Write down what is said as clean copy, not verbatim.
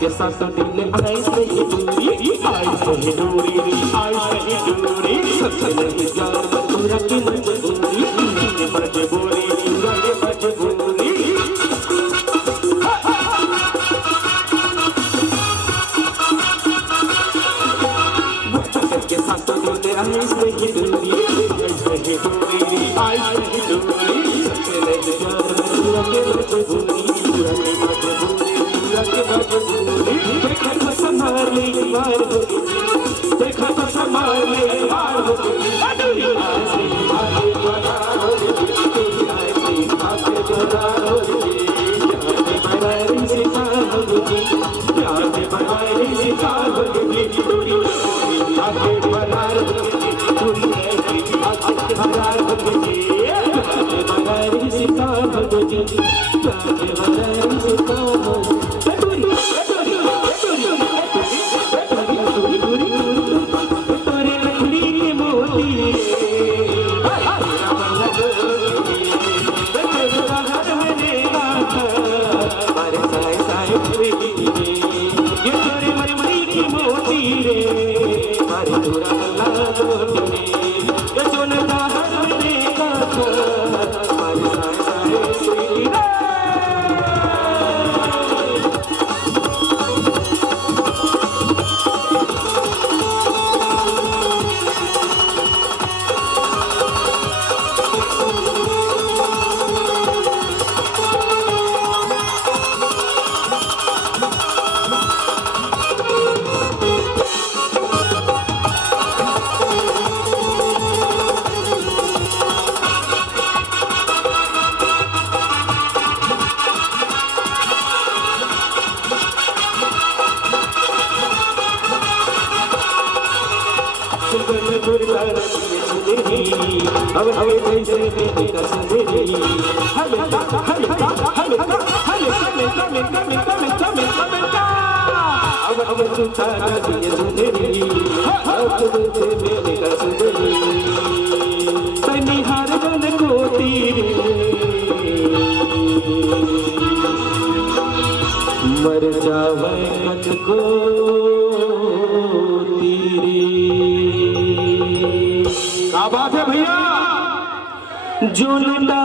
के साथ दिल आई सही दूरी आई सही दूरी आई सही दूरी सबसे नहीं जान पूरा की मजबूरी मजबूरी मजबूरी के साथ दिल आई सही दूरी आई सही दूरी आई सही दूरी सबसे नहीं जान पूरा की मजबूरी देखा तो संभाले बार हो देखा तो संभाले बार हो ऐसे आगे बढ़ा हो ऐसे आगे बढ़ा हो जाने बनाए सिखा हो जाने बनाए सिखा हो थोड़ी आगे बढ़ा हो थोड़ी आगे बढ़ा हो जाने बनाए सिखा हो जाने बनाए सिखा हो मर जावे कद को क्या बात है भैया जो लुटा